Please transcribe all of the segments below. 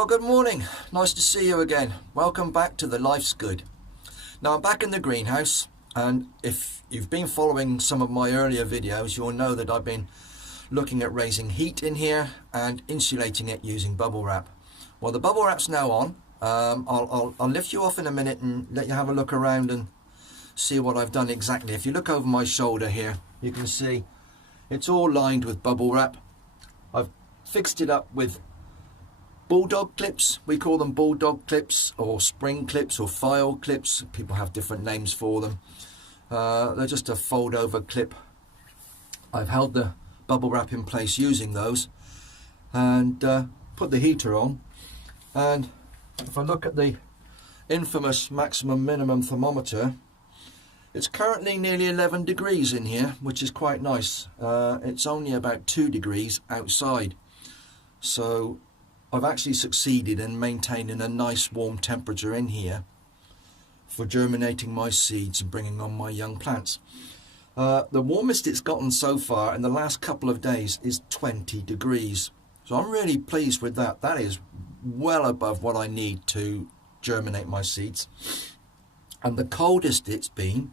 Well, good morning. Nice to see you again. Welcome back to the Life's Good. Now, I'm back in the greenhouse, and if you've been following some of my earlier videos, you'll know that I've been looking at raising heat in here and insulating it using bubble wrap. Well, the bubble wrap's now on. I'll lift you off in a minute and let you have a look around and see what I've done exactly. If you look over my shoulder here, you can see it's all lined with bubble wrap. I've fixed it up with bulldog clips. We call them bulldog clips or spring clips or file clips. People have different names for them. They're just a fold over clip. I've held the bubble wrap in place using those and put the heater on. And if I look at the infamous maximum minimum thermometer, it's currently nearly 11 degrees in here, which is quite nice. It's only about 2 degrees outside. So I've actually succeeded in maintaining a nice warm temperature in here for germinating my seeds and bringing on my young plants. The warmest it's gotten so far in the last couple of days is 20 degrees. So I'm really pleased with that. That is well above what I need to germinate my seeds. And the coldest it's been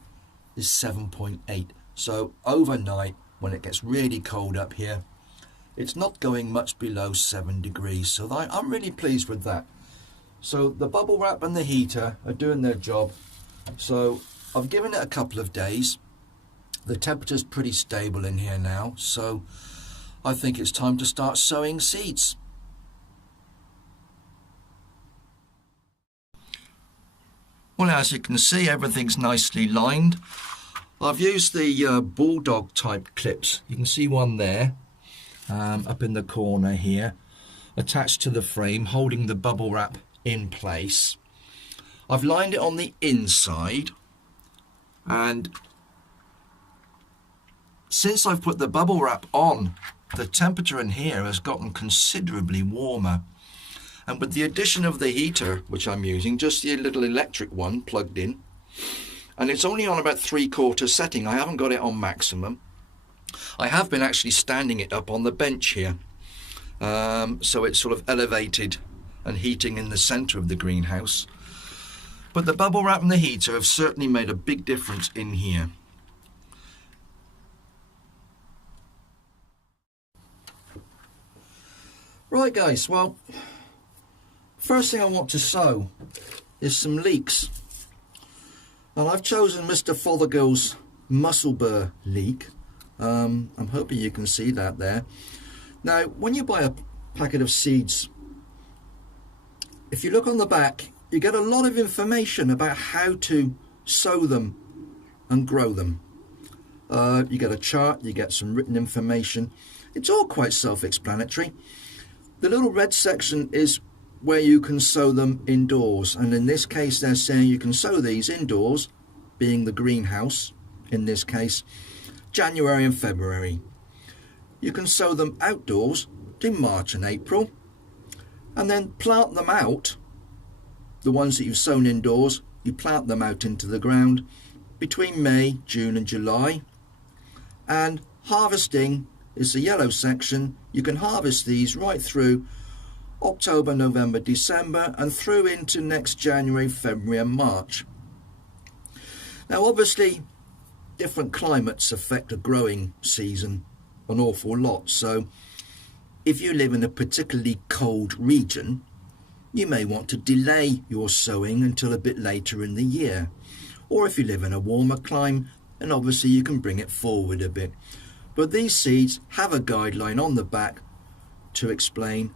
is 7.8. So overnight, when it gets really cold up here, it's not going much below 7 degrees, so I'm really pleased with that. So the bubble wrap and the heater are doing their job. So I've given it a couple of days. The temperature's pretty stable in here now, so I think it's time to start sowing seeds. Well, as you can see, everything's nicely lined. I've used the bulldog type clips. You can see one there. Up in the corner here, attached to the frame, holding the bubble wrap in place. I've lined it on the inside, and since I've put the bubble wrap on, the temperature in here has gotten considerably warmer. And with the addition of the heater, which I'm using, just the little electric one plugged in, and it's only on about 3/4 setting, I haven't got it on maximum. I have been actually standing it up on the bench here, so it's sort of elevated and heating in the centre of the greenhouse. But the bubble wrap and the heater have certainly made a big difference in here. Right guys, well, first thing I want to sow is some leeks. And I've chosen Mr. Fothergill's Muscle Burr leek. I'm hoping you can see that there. Now, when you buy a packet of seeds, if you look on the back, you get a lot of information about how to sow them and grow them. You get a chart, you get some written information. It's all quite self-explanatory. The little red section is where you can sow them indoors, and in this case they're saying you can sow these indoors, being the greenhouse in this case, January and February. You can sow them outdoors in March and April, and then plant them out. The ones that you've sown indoors, you plant them out into the ground between May, June and July. And harvesting is the yellow section. You can harvest these right through October, November, December, and through into next January, February and March. Now obviously different climates affect a growing season an awful lot, so if you live in a particularly cold region, you may want to delay your sowing until a bit later in the year. Or if you live in a warmer climate, then obviously you can bring it forward a bit. But these seeds have a guideline on the back to explain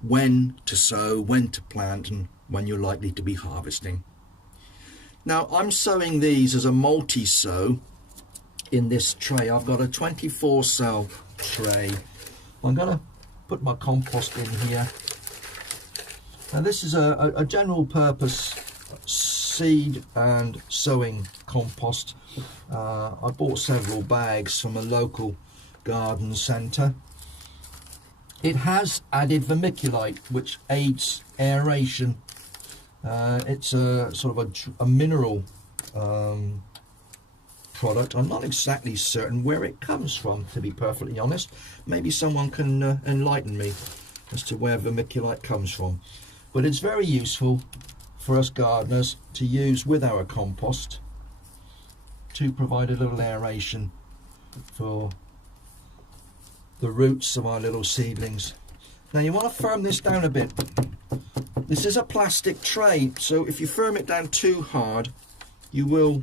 when to sow, when to plant, and when you're likely to be harvesting. Now I'm sowing these as a multi-sow in this tray. I've got a 24 cell tray. I'm going to put my compost in here. Now this is a general purpose seed and sowing compost. I bought several bags from a local garden centre. It has added vermiculite, which aids aeration. It's a sort of a mineral product. I'm not exactly certain where it comes from, to be perfectly honest. Maybe someone can enlighten me. as to where vermiculite comes from, but it's very useful for us gardeners to use with our compost to provide a little aeration for the roots of our little seedlings. Now you want to firm this down a bit. This is a plastic tray, so if you firm it down too hard, you will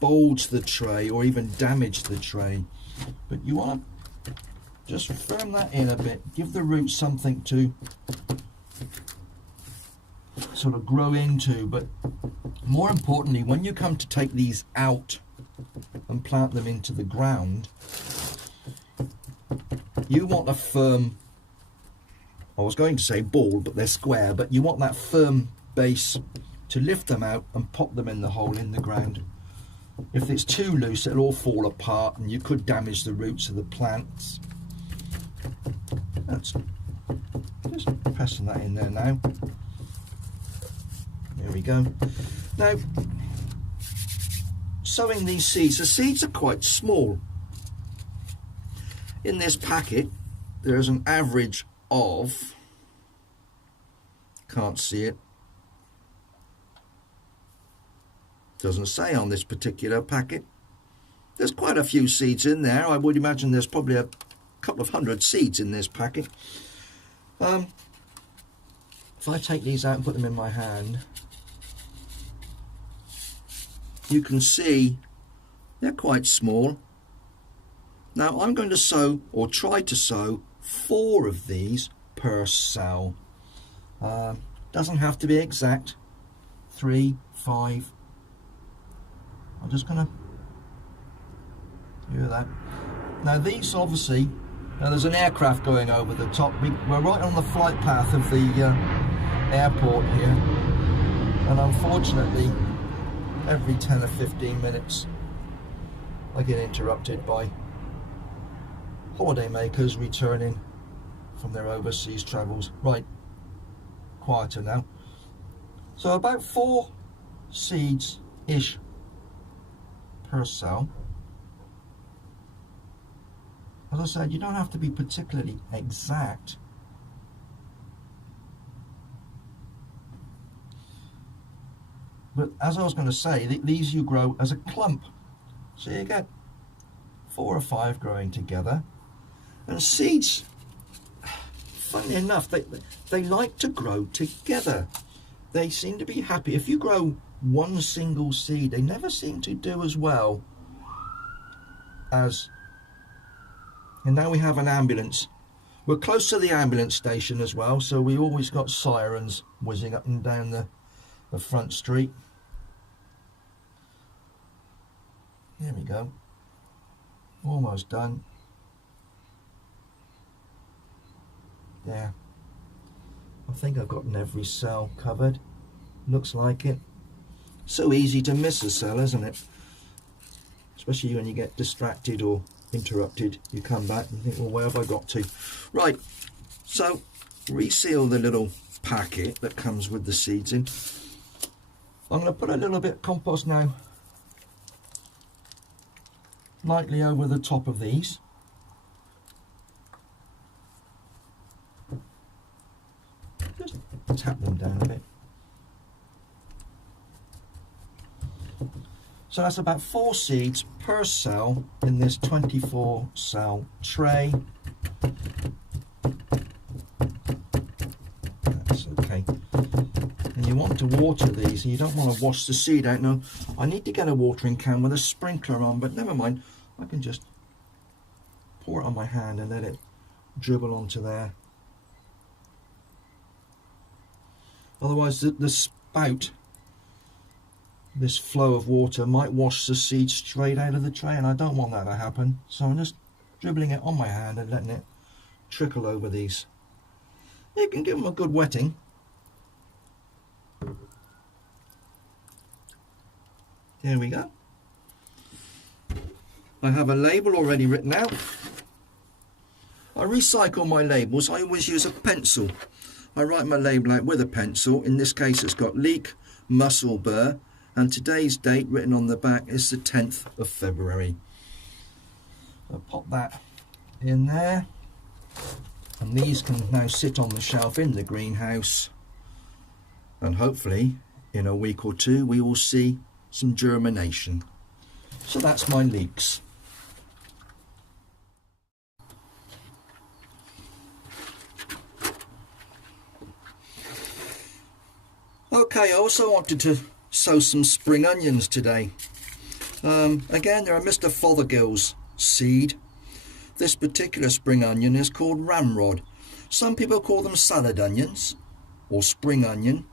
bulge the tray or even damage the tray. But you want to just firm that in a bit, give the roots something to sort of grow into. But more importantly, when you come to take these out and plant them into the ground, you want a firm, I was going to say ball, but they're square, but you want that firm base to lift them out and pop them in the hole in the ground. If it's too loose, it'll all fall apart and you could damage the roots of the plants. That's just pressing that in there now. There we go. Now, sowing these seeds, the seeds are quite small. In this packet, there's an average of, can't see it, doesn't say on this particular packet. There's quite a few seeds in there. I would imagine there's probably a couple of hundred seeds in this packet. If I take these out and put them in my hand, you can see they're quite small. Now I'm going to sow, or try to sow, 4 of these per cell. Doesn't have to be exact. 3, 5. I'm just going to do that. Now these obviously, now there's an aircraft going over the top. We're right on the flight path of the airport here, and unfortunately every 10 or 15 minutes I get interrupted by holidaymakers returning from their overseas travels. Right, quieter now. So about 4 seeds ish per cell. As I said, you don't have to be particularly exact. But as I was going to say, these you grow as a clump. So you get 4 or 5 growing together. And seeds, funnily enough, they like to grow together. They seem to be happy. If you grow one single seed, they never seem to do as well as... And now we have an ambulance. We're close to the ambulance station as well, so we always got sirens whizzing up and down the front street. There we go. Almost done. There. I think I've gotten every cell covered. Looks like it. So easy to miss a cell, isn't it? Especially when you get distracted or interrupted. You come back and think, well, where have I got to? Right, so reseal the little packet that comes with the seeds in. I'm going to put a little bit of compost now lightly over the top of these. Just tap them down a bit. So that's about 4 seeds per cell in this 24 cell tray. That's okay. And you want to water these, and you don't want to wash the seed out. Now, I need to get a watering can with a sprinkler on, but never mind. I can just pour it on my hand and let it dribble onto there. Otherwise, the spout, this flow of water, might wash the seed straight out of the tray, and I don't want that to happen. So I'm just dribbling it on my hand and letting it trickle over these. You can give them a good wetting. There we go. I have a label already written out. I recycle my labels. I always use a pencil. I write my label out with a pencil. In this case, it's got leek, mussel burr, and today's date written on the back is the 10th of February. I'll pop that in there. And these can now sit on the shelf in the greenhouse, and hopefully in a week or two we will see some germination. So that's my leeks. Okay, I also wanted to sow some spring onions today. Again, they're a Mr. Fothergill's seed. This particular spring onion is called ramrod. Some people call them salad onions or spring onion.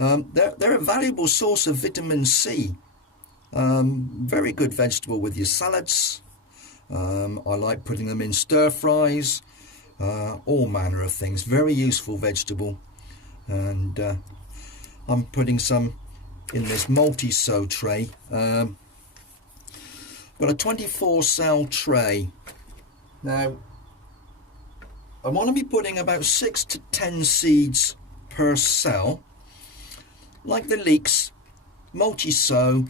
They're a valuable source of vitamin C. Very good vegetable with your salads. I like putting them in stir fries, all manner of things. Very useful vegetable. And I'm putting some in this multi-sow tray. Got a 24 cell tray. Now, I want to be putting about 6 to 10 seeds per cell, like the leeks, multi-sow,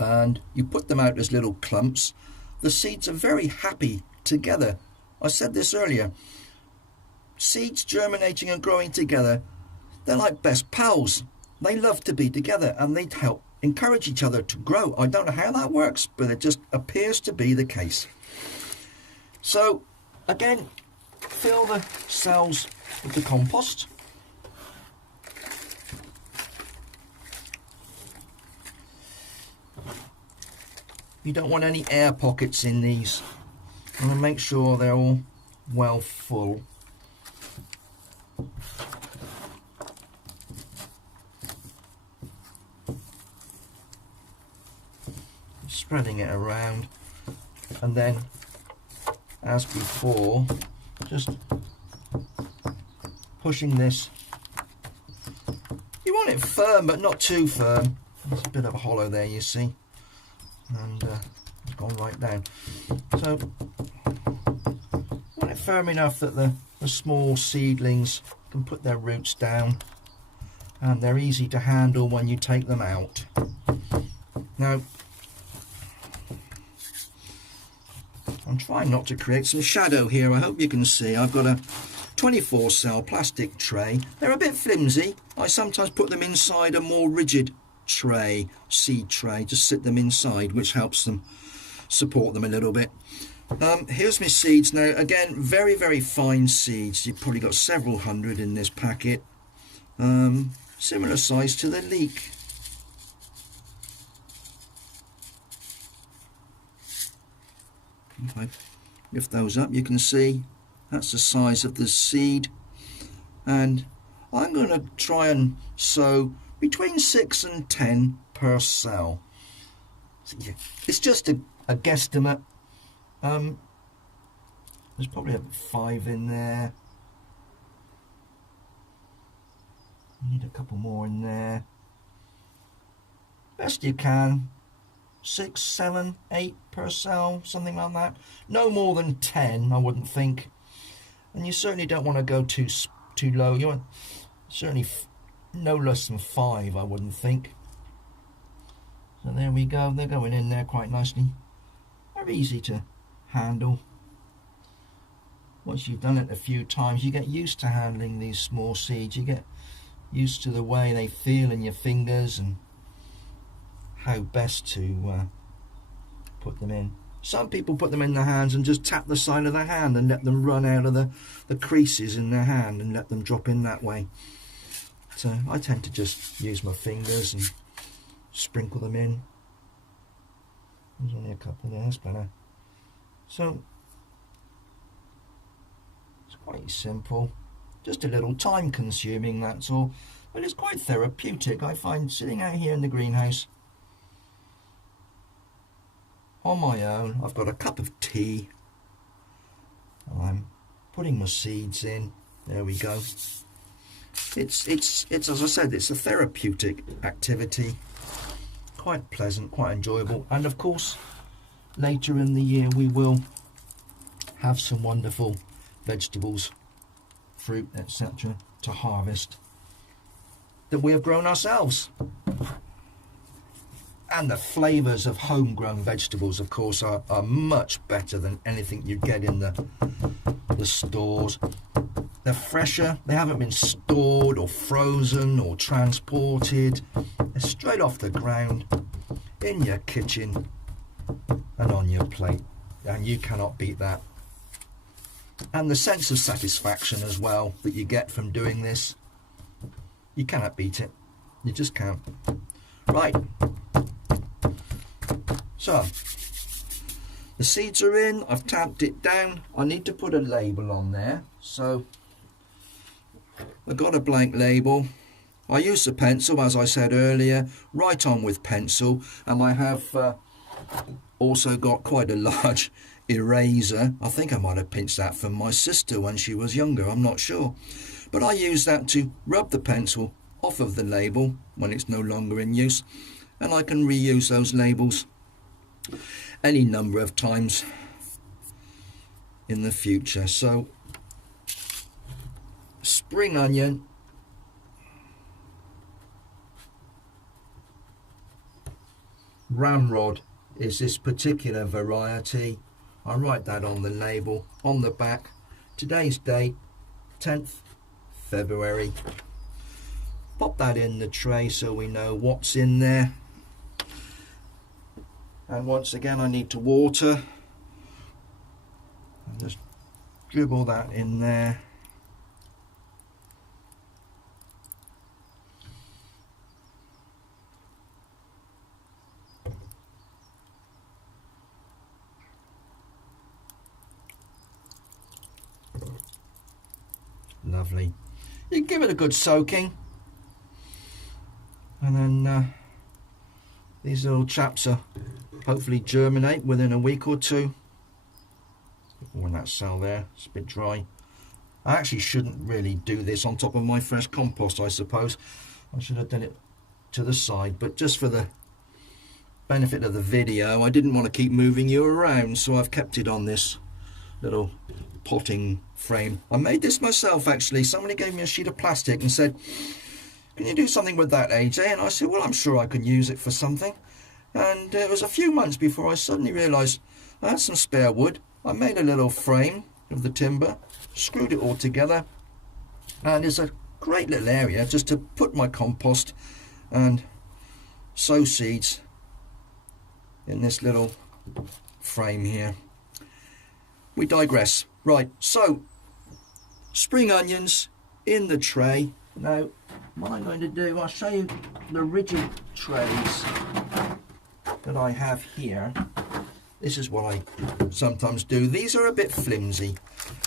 and you put them out as little clumps. The seeds are very happy together. I said this earlier. Seeds germinating and growing together, they're like best pals. They love to be together and they help encourage each other to grow. I don't know how that works, but it just appears to be the case. So, again, fill the cells with the compost. You don't want any air pockets in these. I'm going to make sure they're all well full. Spreading it around, and then, as before, just pushing this. You want it firm, but not too firm. There's a bit of a hollow there, you see, and it's gone right down. So, want it firm enough that the small seedlings can put their roots down, and they're easy to handle when you take them out. Now, I'm trying not to create some shadow here. I hope you can see. I've got a 24 cell plastic tray. They're a bit flimsy. I sometimes put them inside a more rigid tray, seed tray, to sit them inside, which helps them support them a little bit. Here's my seeds now. Again, very, very fine seeds. You've probably got several hundred in this packet. Similar size to the leek. If I lift those up, you can see that's the size of the seed, and I'm going to try and sow between 6 and 10 per cell. It's just a guesstimate. There's probably 5 in there. Need a couple more in there. Best you can. 6, 7, 8 per cell, something like that. No more than 10, I wouldn't think. And you certainly don't want to go too low. You want certainly no less than 5, I wouldn't think. So there we go. They're going in there quite nicely. They're easy to handle. Once you've done it a few times, you get used to handling these small seeds. You get used to the way they feel in your fingers and how best to put them in. Some people put them in their hands and just tap the side of their hand and let them run out of the creases in their hand and let them drop in that way. So I tend to just use my fingers and sprinkle them in. There's only a couple there, that's better. So it's quite simple, just a little time consuming, that's all, but it's quite therapeutic. I find sitting out here in the greenhouse on my own, I've got a cup of tea, I'm putting my seeds in. There we go. It's as I said, it's a therapeutic activity, quite pleasant, quite enjoyable, and of course later in the year we will have some wonderful vegetables, fruit, etc. to harvest that we have grown ourselves. And the flavours of homegrown vegetables, of course, are much better than anything you get in the stores. They're fresher, they haven't been stored or frozen or transported. They're straight off the ground, in your kitchen and on your plate. And you cannot beat that. And the sense of satisfaction as well that you get from doing this, you cannot beat it. You just can't. Right. So, the seeds are in, I've tamped it down. I need to put a label on there. So, I've got a blank label. I use the pencil, as I said earlier, write on with pencil. And I have also got quite a large eraser. I think I might have pinched that from my sister when she was younger, I'm not sure. But I use that to rub the pencil off of the label when it's no longer in use. And I can reuse those labels any number of times in the future. So, spring onion, ramrod is this particular variety. I write that on the label on the back. Today's date, 10th February. Pop that in the tray so we know what's in there. And once again, I need to water. And just dribble that in there. Lovely. You can give it a good soaking. And then these little chaps are hopefully germinate within a week or two. When that cell there, it's a bit dry. I actually shouldn't really do this on top of my fresh compost, I suppose. I should have done it to the side, but just for the benefit of the video, I didn't want to keep moving you around, so I've kept it on this little potting frame. I made this myself, actually. Somebody gave me a sheet of plastic and said, "Can you do something with that, AJ?" And I said, well, I'm sure I can use it for something. And it was a few months before I suddenly realised I had some spare wood. I made a little frame of the timber, screwed it all together, and it's a great little area just to put my compost and sow seeds in this little frame here. We digress. Right, so spring onions in the tray. Now, what I'm going to do, I'll show you the rigid trays that I have here. This is what I sometimes do. These are a bit flimsy.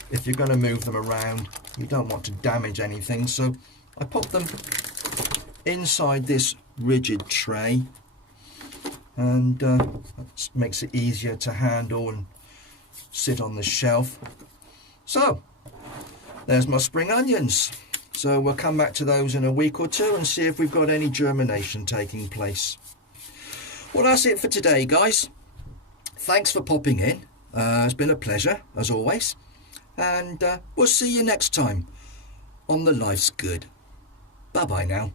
If you're going to move them around, you don't want to damage anything. So I pop them inside this rigid tray, and that makes it easier to handle and sit on the shelf. So there's my spring onions. So we'll come back to those in a week or two and see if we've got any germination taking place. Well, that's it for today, guys. Thanks for popping in. It's been a pleasure, as always. And we'll see you next time on The Life's Good. Bye-bye now.